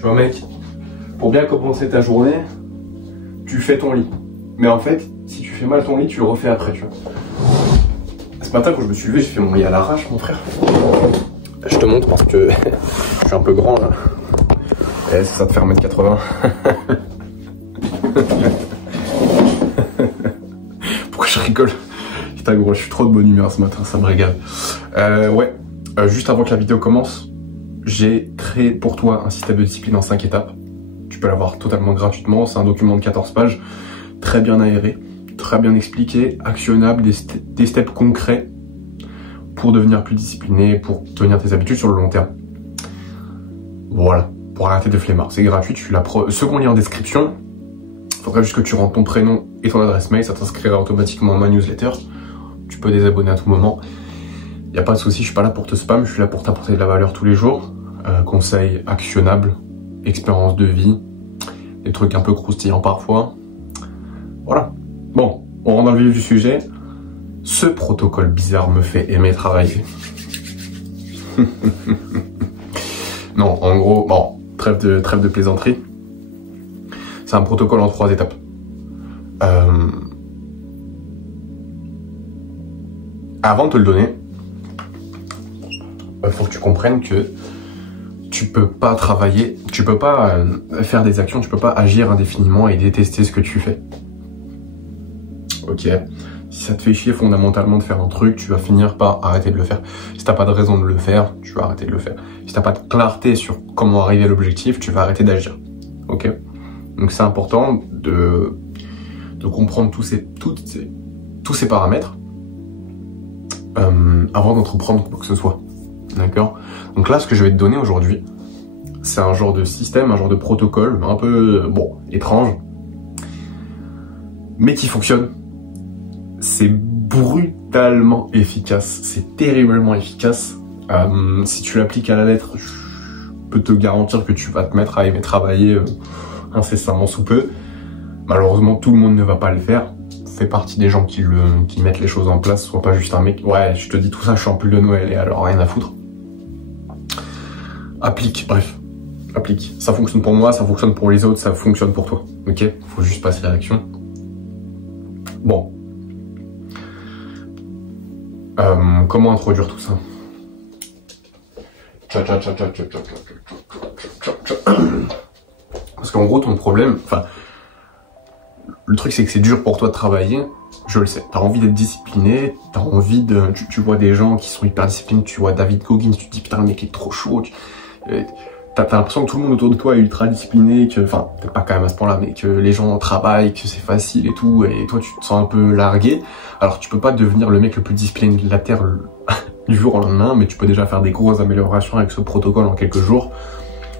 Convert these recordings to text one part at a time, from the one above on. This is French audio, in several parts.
Tu vois mec, pour bien commencer ta journée, tu fais ton lit. Mais en fait, si tu fais mal ton lit, tu le refais après, tu vois. Ce matin, quand je me suis levé, j'ai fait mon lit à l'arrache, mon frère. Je te montre parce que je suis un peu grand là. Et ça te fait 1m80. Pourquoi je rigole? Putain gros, je suis trop de bonne humeur ce matin, ça me régale. Juste avant que la vidéo commence, j'ai créé pour toi un système de discipline en 5 étapes. Tu peux l'avoir totalement gratuitement, c'est un document de 14 pages, très bien aéré, très bien expliqué, actionnable, des steps concrets pour devenir plus discipliné, pour tenir tes habitudes sur le long terme. Voilà, pour arrêter de flemmard, c'est gratuit, tu l'as second lien en description. Il faudrait juste que tu rentres ton prénom et ton adresse mail, ça t'inscrira automatiquement à ma newsletter. Tu peux désabonner à tout moment. Il n'y a pas de souci, je suis pas là pour te spam, je suis là pour t'apporter de la valeur tous les jours. Conseils actionnables, expérience de vie, des trucs un peu croustillants parfois. Voilà. Bon, on rentre dans le vif du sujet. Ce protocole bizarre me fait aimer travailler. Non, en gros, bon, trêve de plaisanterie. C'est un protocole en 3 étapes. Avant de te le donner, il faut que tu comprennes que tu peux pas travailler, tu peux pas faire des actions, tu peux pas agir indéfiniment et détester ce que tu fais. Ok, si ça te fait chier fondamentalement de faire un truc, tu vas finir par arrêter de le faire. Si t'as pas de raison de le faire, tu vas arrêter de le faire. Si t'as pas de clarté sur comment arriver à l'objectif, tu vas arrêter d'agir. Ok, donc c'est important de comprendre tous ces paramètres avant d'entreprendre quoi que ce soit. D'accord? Donc là, ce que je vais te donner aujourd'hui, c'est un genre de système, un genre de protocole un peu, bon, étrange, mais qui fonctionne. C'est brutalement efficace, c'est terriblement efficace. Si tu l'appliques à la lettre, je peux te garantir que tu vas te mettre à aimer travailler incessamment sous peu. Malheureusement, tout le monde ne va pas le faire. Fais partie des gens qui mettent les choses en place, sois pas juste un mec. Ouais, je te dis tout ça, je suis en pull de Noël et alors rien à foutre. Applique, bref, applique. Ça fonctionne pour moi, ça fonctionne pour les autres, ça fonctionne pour toi. Ok? Faut juste passer à l'action. Bon. Comment introduire tout ça? Parce qu'en gros, ton problème, enfin, le truc c'est que c'est dur pour toi de travailler, je le sais. T'as envie d'être discipliné, t'as envie de... Tu vois des gens qui sont hyper disciplinés, tu vois David Goggins, tu te dis putain le mec est trop chaud. T'as l'impression que tout le monde autour de toi est ultra discipliné, que, enfin, peut-être pas quand même à ce point-là, mais que les gens travaillent, que c'est facile et tout, et toi tu te sens un peu largué. Alors tu peux pas devenir le mec le plus discipliné de la Terre du jour au lendemain, mais tu peux déjà faire des grosses améliorations avec ce protocole en quelques jours,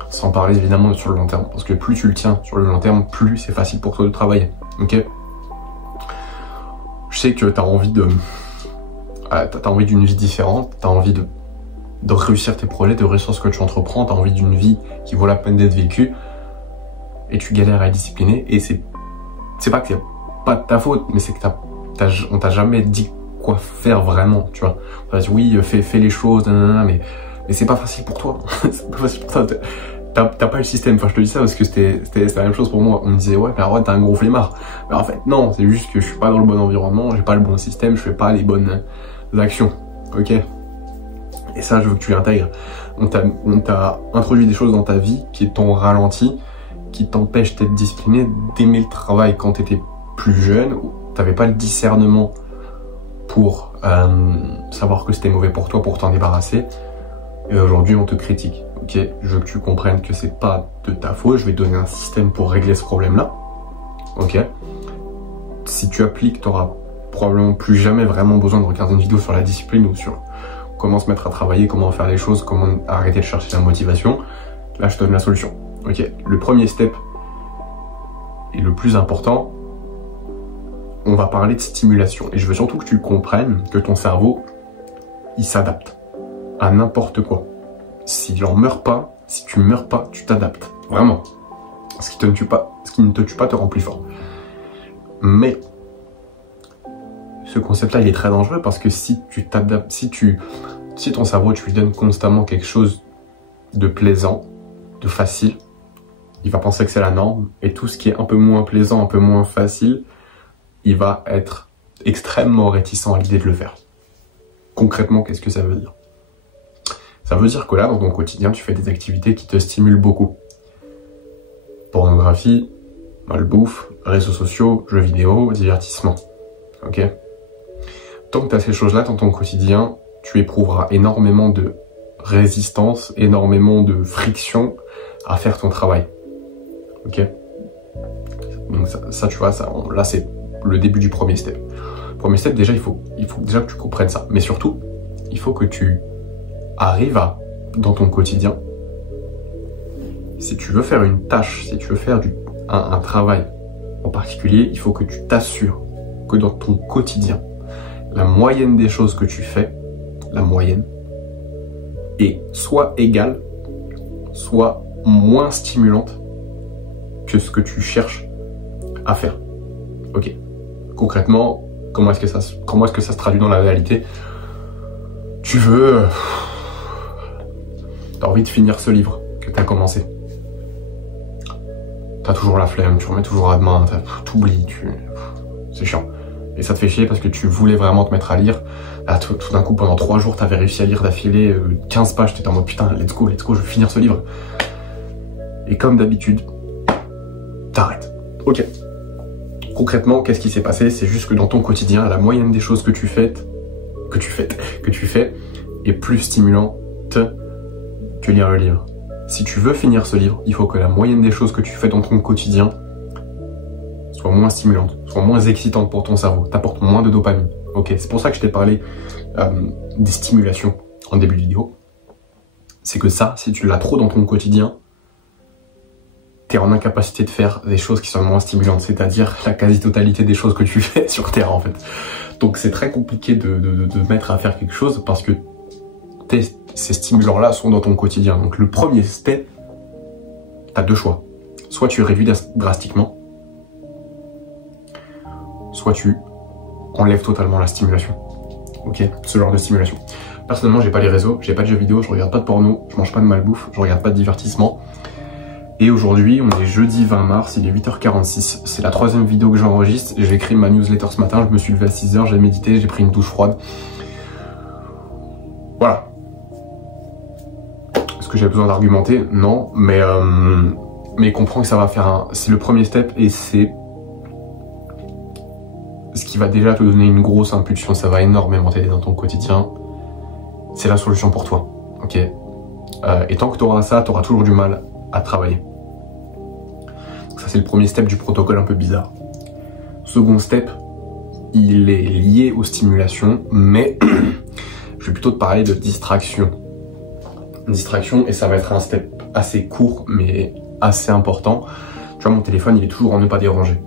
sans parler évidemment sur le long terme. Parce que plus tu le tiens sur le long terme, plus c'est facile pour toi de travailler. Ok? Je sais que t'as envie d'une vie différente, t'as envie de réussir tes projets, de réussir ce que tu entreprends, t'as envie d'une vie qui vaut la peine d'être vécue, et tu galères à être discipliné, et c'est pas que c'est pas de ta faute, mais c'est que on t'a jamais dit quoi faire vraiment, tu vois. On t'a dit oui, fais les choses, mais c'est pas facile pour toi. C'est pas facile pour toi. T'as pas le système. Enfin, je te dis ça parce que c'était la même chose pour moi. On me disait ouais, mais alors t'es un gros flemmard. Mais en fait non, c'est juste que je suis pas dans le bon environnement, j'ai pas le bon système, je fais pas les bonnes actions. Ok? Et ça, je veux que tu l'intègres. On t'a introduit des choses dans ta vie qui t'ont ralenti, qui t'empêchent d'être discipliné, d'aimer le travail quand t'étais plus jeune, où t'avais pas le discernement pour savoir que c'était mauvais pour toi, pour t'en débarrasser. Et aujourd'hui, on te critique. Ok, je veux que tu comprennes que c'est pas de ta faute. Je vais te donner un système pour régler ce problème-là. Ok. Si tu appliques, t'auras probablement plus jamais vraiment besoin de regarder une vidéo sur la discipline ou sur comment se mettre à travailler, comment faire les choses, comment arrêter de chercher la motivation. Là, je te donne la solution. Ok. Le premier step et le plus important, on va parler de stimulation. Et je veux surtout que tu comprennes que ton cerveau, il s'adapte à n'importe quoi. S'il en meurt pas, si tu meurs pas, tu t'adaptes. Vraiment. Ce qui ne te tue pas te rend plus fort. Mais ce concept-là, il est très dangereux parce que si tu t'adaptes, si ton cerveau, tu lui donnes constamment quelque chose de plaisant, de facile, il va penser que c'est la norme, et tout ce qui est un peu moins plaisant, un peu moins facile, il va être extrêmement réticent à l'idée de le faire. Concrètement, qu'est-ce que ça veut dire? Ça veut dire que là, dans ton quotidien, tu fais des activités qui te stimulent beaucoup. Pornographie, malbouffe, réseaux sociaux, jeux vidéo, divertissement. Ok? Tant que tu as ces choses-là dans ton quotidien, tu éprouveras énormément de résistance, énormément de friction à faire ton travail. Ok? Donc ça tu vois, là c'est le début du premier step. Premier step, déjà, il faut déjà que tu comprennes ça. Mais surtout, il faut que tu arrives à, dans ton quotidien, si tu veux faire une tâche, si tu veux faire un travail en particulier, il faut que tu t'assures que dans ton quotidien, la moyenne des choses que tu fais, la moyenne, est soit égale, soit moins stimulante que ce que tu cherches à faire. Ok. Concrètement, comment est-ce que ça se traduit dans la réalité? Tu veux... T'as envie de finir ce livre que t'as commencé. T'as toujours la flemme, tu remets toujours à demain, t'oublies, c'est chiant. Et ça te fait chier parce que tu voulais vraiment te mettre à lire. Là, tout d'un coup, pendant 3 jours, t'avais réussi à lire d'affilée 15 pages, t'étais en mode putain, let's go, je veux finir ce livre. Et comme d'habitude, t'arrêtes. Ok. Concrètement, qu'est-ce qui s'est passé? C'est juste que dans ton quotidien, la moyenne des choses que tu fais est plus stimulante que lire le livre. Si tu veux finir ce livre, il faut que la moyenne des choses que tu fais dans ton quotidien soit moins stimulante, soit moins excitante pour ton cerveau, t'apporte moins de dopamine. Ok, c'est pour ça que je t'ai parlé des stimulations en début de vidéo. C'est que ça, si tu l'as trop dans ton quotidien, t'es en incapacité de faire des choses qui sont moins stimulantes, c'est-à-dire la quasi-totalité des choses que tu fais sur Terre en fait. Donc c'est très compliqué de mettre à faire quelque chose parce que ces stimulants-là sont dans ton quotidien. Donc le premier step, t'as 2 choix. Soit tu réduis drastiquement, soit tu enlèves totalement la stimulation. Ok, ce genre de stimulation. Personnellement, j'ai pas les réseaux, j'ai pas de jeux vidéo, je regarde pas de porno, je mange pas de malbouffe, je regarde pas de divertissement. Et aujourd'hui, on est jeudi 20 mars, il est 8h46. C'est la 3e vidéo que j'enregistre. J'ai écrit ma newsletter ce matin, je me suis levé à 6h, j'ai médité, j'ai pris une douche froide. Voilà. Est-ce que j'ai besoin d'argumenter? Non, mais comprends que ça va faire c'est le premier step et c'est ce qui va déjà te donner une grosse impulsion, ça va énormément t'aider dans ton quotidien. C'est la solution pour toi, ok? Et tant que tu auras ça, tu auras toujours du mal à travailler. Donc ça c'est le premier step du protocole un peu bizarre. Second step, il est lié aux stimulations, mais je vais plutôt te parler de distraction. Distraction, et ça va être un step assez court, mais assez important. Tu vois, mon téléphone, il est toujours en ne pas déranger.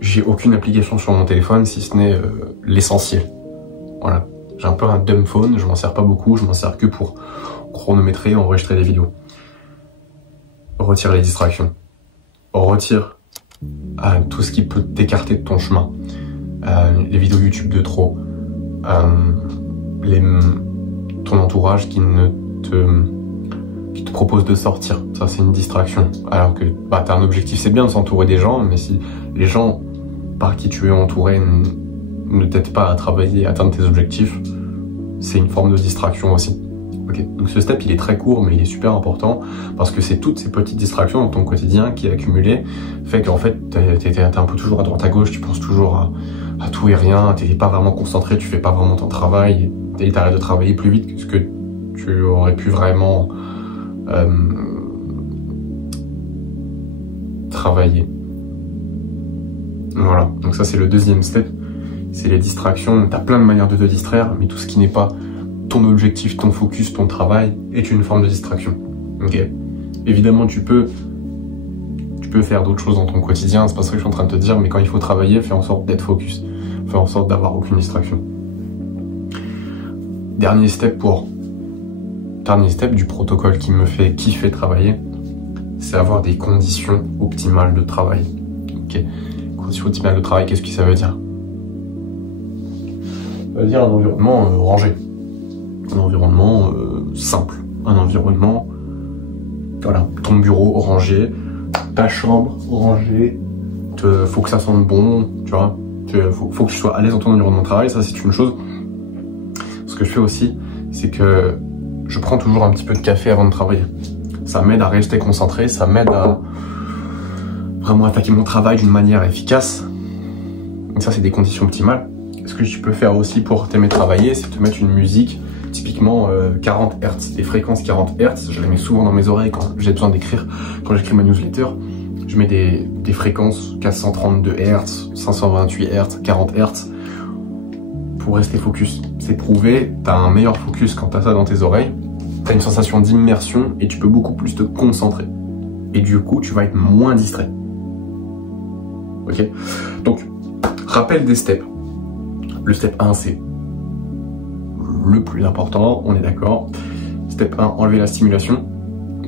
J'ai aucune application sur mon téléphone, si ce n'est l'essentiel. Voilà. J'ai un peu un dumb phone, je m'en sers pas beaucoup, je m'en sers que pour chronométrer, enregistrer des vidéos. Retire les distractions. Retire tout ce qui peut t'écarter de ton chemin. Les vidéos YouTube de trop. Ton entourage qui te propose de sortir. Ça, c'est une distraction. Alors que t'as un objectif, c'est bien de s'entourer des gens, mais si les gens par qui tu es entouré ne t'aident pas à travailler, à atteindre tes objectifs, c'est une forme de distraction aussi. Ok, donc ce step il est très court mais il est super important parce que c'est toutes ces petites distractions dans ton quotidien qui accumulées fait qu'en fait t'es un peu toujours à droite à gauche, tu penses toujours à tout et rien, t'es pas vraiment concentré, tu fais pas vraiment ton travail et t'arrêtes de travailler plus vite que ce que tu aurais pu vraiment travailler. Voilà, donc ça c'est le deuxième step, c'est les distractions. T'as plein de manières de te distraire, mais tout ce qui n'est pas ton objectif, ton focus, ton travail est une forme de distraction. Ok. Évidemment, tu peux faire d'autres choses dans ton quotidien, c'est pas ça que je suis en train de te dire, mais quand il faut travailler, fais en sorte d'être focus, fais en sorte d'avoir aucune distraction. Dernier step du protocole qui me fait kiffer travailler, c'est avoir des conditions optimales de travail. Ok. Conditions optimales de travail, qu'est-ce que ça veut dire? Ça veut dire un environnement rangé. Un environnement simple, un environnement, voilà, ton bureau rangé, ta chambre rangée, faut que ça sente bon, tu vois. Faut que tu sois à l'aise dans ton environnement de travail, ça c'est une chose. Ce que je fais aussi, c'est que je prends toujours un petit peu de café avant de travailler. Ça m'aide à rester concentré, ça m'aide à vraiment attaquer mon travail d'une manière efficace. Donc ça, c'est des conditions optimales. Ce que tu peux faire aussi pour t'aimer travailler, c'est te mettre une musique, typiquement 40 Hz, des fréquences 40 Hz. Je les mets souvent dans mes oreilles quand j'ai besoin d'écrire, quand j'écris ma newsletter. Je mets des fréquences 432 Hz, 528 Hz, 40 Hz pour rester focus. C'est prouvé, tu as un meilleur focus quand tu as ça dans tes oreilles. Tu as une sensation d'immersion et tu peux beaucoup plus te concentrer. Et du coup, tu vas être moins distrait. Ok? Donc, rappel des steps. Le step 1, c'est le plus important, on est d'accord. Step 1, enlever la stimulation.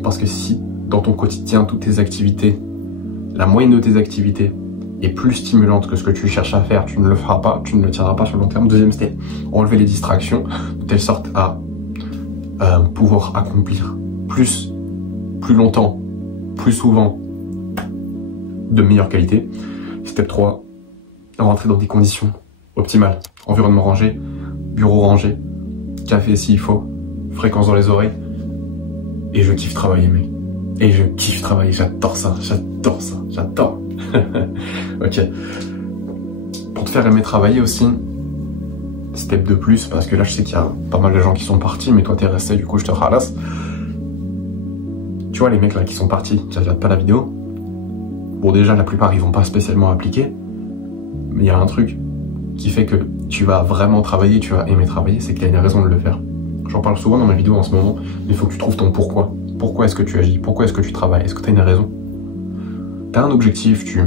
Parce que si dans ton quotidien, toutes tes activités, la moyenne de tes activités est plus stimulante que ce que tu cherches à faire, tu ne le feras pas, tu ne le tiendras pas sur le long terme. Deuxième step, enlever les distractions, de telle sorte à pouvoir accomplir plus longtemps, plus souvent, de meilleure qualité. Step 3, rentrer dans des conditions optimales. Environnement rangé, bureau rangé, café s'il faut, fréquence dans les oreilles. Et je kiffe travailler, mec. Et je kiffe travailler, j'adore ça, j'adore ça, j'adore. Ok. Pour te faire aimer travailler aussi, step de plus, parce que là je sais qu'il y a pas mal de gens qui sont partis, mais toi t'es resté, du coup je te ralasse. Tu vois les mecs là qui sont partis, qui regardent pas la vidéo. Bon déjà la plupart ils vont pas spécialement appliquer, mais il y a un truc qui fait que tu vas vraiment travailler, tu vas aimer travailler, c'est qu'il y a une raison de le faire. J'en parle souvent dans ma vidéo en ce moment, mais il faut que tu trouves ton pourquoi. Pourquoi est-ce que tu agis? Pourquoi est-ce que tu travailles? Est-ce que tu as une raison? Tu as un objectif, tu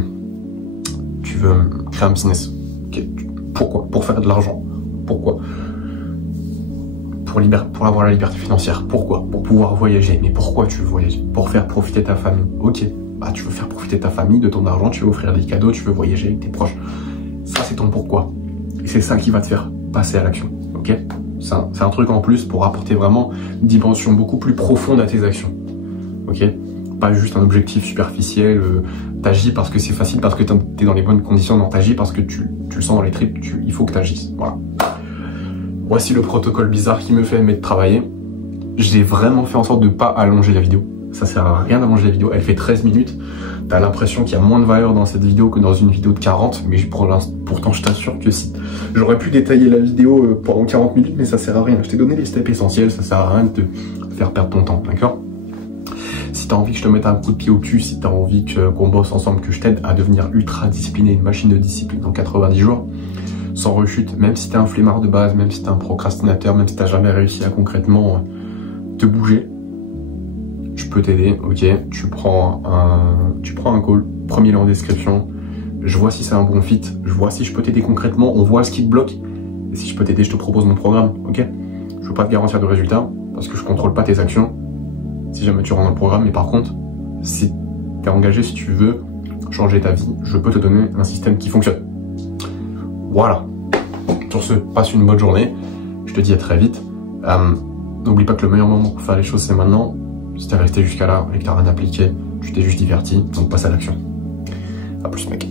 veux créer un business. Okay. Pourquoi? Pour faire de l'argent. Pourquoi? Pour avoir la liberté financière. Pourquoi? Pour pouvoir voyager. Mais pourquoi tu veux voyager? Pour faire profiter ta famille. Ok, bah tu veux faire profiter ta famille de ton argent, tu veux offrir des cadeaux, tu veux voyager avec tes proches. Ça c'est ton pourquoi. Et c'est ça qui va te faire passer à l'action. Ok? C'est un truc en plus pour apporter vraiment une dimension beaucoup plus profonde à tes actions. Ok? Pas juste un objectif superficiel, t'agis parce que c'est facile, parce que t'es dans les bonnes conditions, non, t'agis parce que tu le sens dans les tripes, il faut que t'agisses. Voilà. Voici le protocole bizarre qui me fait aimer de travailler. J'ai vraiment fait en sorte de pas allonger la vidéo. Ça sert à rien d'allonger la vidéo, elle fait 13 minutes. T'as l'impression qu'il y a moins de valeur dans cette vidéo que dans une vidéo de 40, mais pourtant je t'assure que si. J'aurais pu détailler la vidéo pendant 40 minutes, mais ça sert à rien. Je t'ai donné les steps essentiels, ça sert à rien de te faire perdre ton temps, d'accord? Si t'as envie que je te mette un coup de pied au cul, si t'as envie qu'on bosse ensemble, que je t'aide à devenir ultra discipliné, une machine de discipline en 90 jours, sans rechute, même si t'es un flemmard de base, même si t'es un procrastinateur, même si t'as jamais réussi à concrètement te bouger, je peux t'aider, ok? Tu prends un call, premier lien en description, je vois si c'est un bon fit, je vois si je peux t'aider concrètement, on voit ce qui te bloque, et si je peux t'aider, je te propose mon programme, ok? Je veux pas te garantir de résultat, parce que je contrôle pas tes actions, si jamais tu rentres dans le programme, mais par contre, si t'es engagé, si tu veux changer ta vie, je peux te donner un système qui fonctionne. Voilà. Sur ce, passe une bonne journée, je te dis à très vite. N'oublie pas que le meilleur moment pour faire les choses, c'est maintenant. Si t'es resté jusqu'à là et que t'as rien appliqué, tu t'es juste diverti, donc passe à l'action. A plus mec.